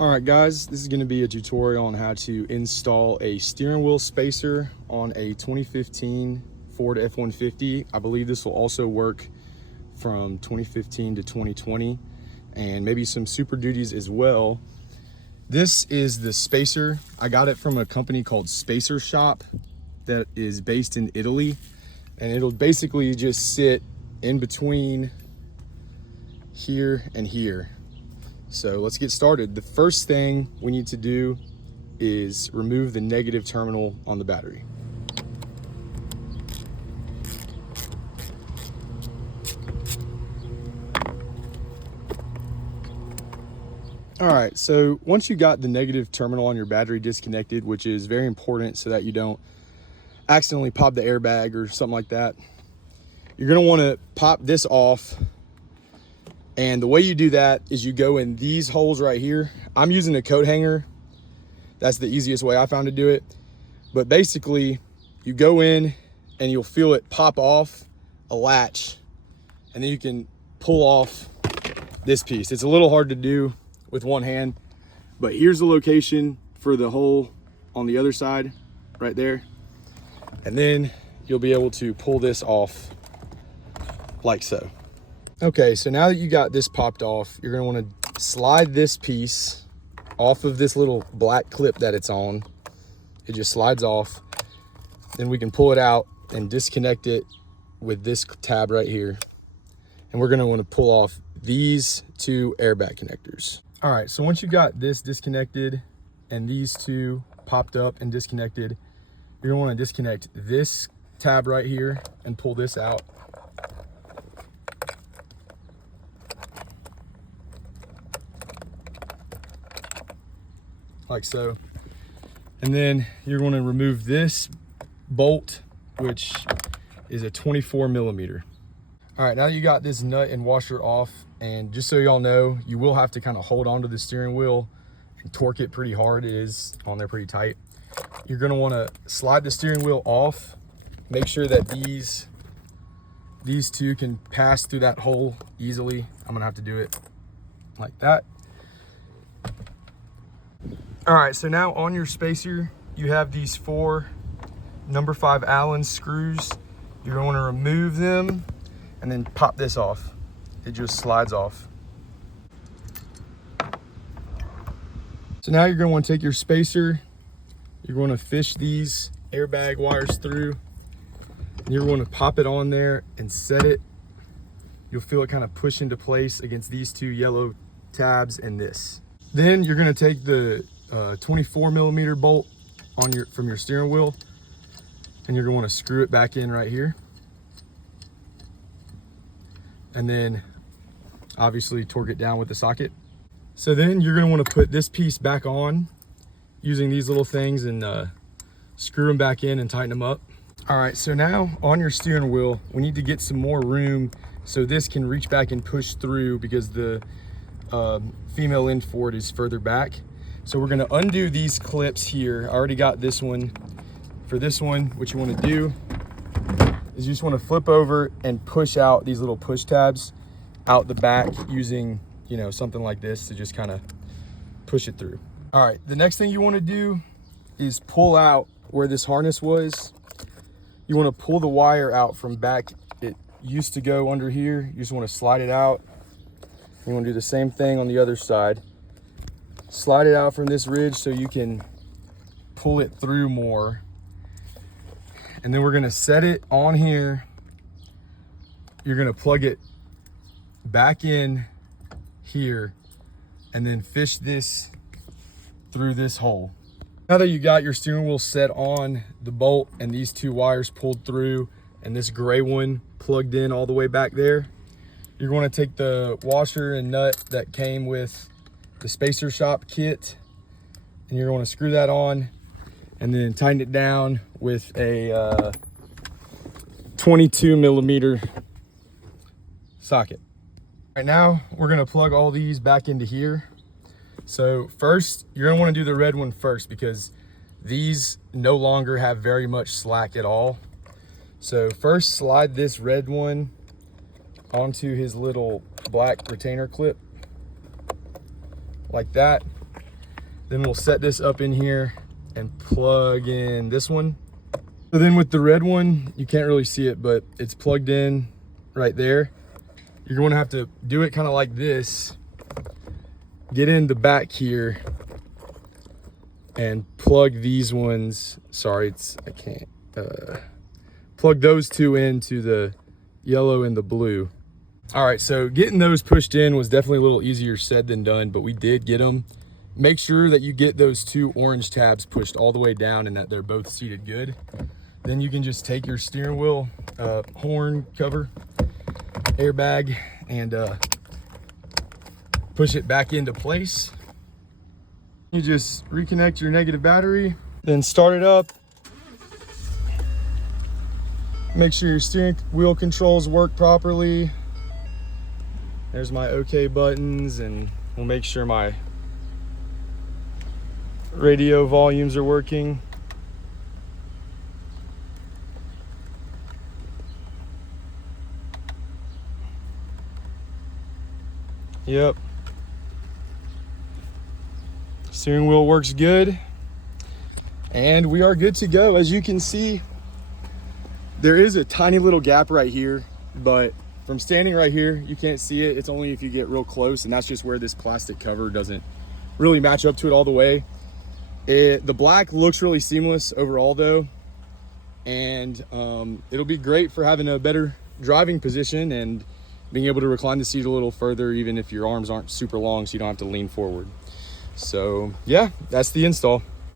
All right guys, this is going to be a tutorial on how to install a steering wheel spacer on a 2015 Ford F150. I believe this will also work from 2015 to 2020 and maybe some Superduties as well. This is the spacer. I got it from a company called SpacerShop that is based in Italy, and it'll basically just sit in between here and here. So let's get started. The first thing we need to do is remove the negative terminal on the battery. All right, so once you got the negative terminal on your battery disconnected, which is very important so that you don't accidentally pop the airbag or something like that, you're gonna wanna pop this off. And the way you do that is you go in these holes right here. I'm using a coat hanger. That's the easiest way I found to do it. But basically, you go in and you'll feel it pop off a latch, and then you can pull off this piece. It's a little hard to do with one hand, but here's the location for the hole on the other side, right there. And then you'll be able to pull this off like so. Okay, so now that you got this popped off, you're gonna wanna slide this piece off of this little black clip that it's on. It just slides off. Then we can pull it out and disconnect it with this tab right here. And we're gonna wanna pull off these two airbag connectors. All right, so once you got this disconnected and these two popped up and disconnected, you're gonna wanna disconnect this tab right here and pull this out. Like so. And then you're going to remove this bolt, which is a 24 millimeter. All right, now that you got this nut and washer off, and just so y'all know, you will have to kind of hold onto the steering wheel and torque it pretty hard. It is on there pretty tight. You're going to want to slide the steering wheel off. Make sure that these two can pass through that hole easily. I'm going to have to do it like that. All right, so now on your spacer, you have these 4 number 5 Allen screws. You're going to want to remove them and then pop this off. It just slides off. So now you're going to want to take your spacer, you're going to fish these airbag wires through, and you're going to pop it on there and set it. You'll feel it kind of push into place against these 2 yellow tabs and this. Then you're going to take the 24 millimeter bolt on from your steering wheel, and you're going to want to screw it back in right here, and then obviously torque it down with the socket. So then you're going to want to put this piece back on using these little things and screw them back in and tighten them up. All right, so now on your steering wheel, we need to get some more room so this can reach back and push through, because the female end for it is further back. So we're gonna undo these clips here. I already got this one. For this one, what you wanna do is you just wanna flip over and push out these little push tabs out the back using, you know, something like this to just kind of push it through. All right, the next thing you wanna do is pull out where this harness was. You wanna pull the wire out from back. It used to go under here. You just wanna slide it out. You want to do the same thing on the other side. Slide it out from this ridge so you can pull it through more. And then we're going to set it on here. You're going to plug it back in here and then fish this through this hole. Now that you got your steering wheel set on the bolt and these 2 wires pulled through and this gray one plugged in all the way back there, you're going to take the washer and nut that came with the SpacerShop kit, and you're going to screw that on and then tighten it down with a 22 millimeter socket. Right now, we're going to plug all these back into here. So first, you're going to want to do the red one first, because these no longer have very much slack at all. So first, slide this red one onto his little black retainer clip like that. Then we'll set this up in here and plug in this one. So then with the red one, you can't really see it, but it's plugged in right there. You're going to have to do it kind of like this. Get in the back here and plug these ones. Sorry, I can't. Plug those two into the yellow and the blue. All right, so getting those pushed in was definitely a little easier said than done, but we did get them. Make sure that you get those two orange tabs pushed all the way down and that they're both seated good. Then you can just take your steering wheel horn cover, airbag, and push it back into place. You just reconnect your negative battery, then start it up. Make sure your steering wheel controls work properly. There's my OK buttons, and we'll make sure my radio volumes are working. Yep. Steering wheel works good. And we are good to go. As you can see, there is a tiny little gap right here, but from standing right here, you can't see it. It's only if you get real close, and that's just where this plastic cover doesn't really match up to it all the way. The black looks really seamless overall though, and it'll be great for having a better driving position and being able to recline the seat a little further, even if your arms aren't super long, so you don't have to lean forward. So yeah, that's the install.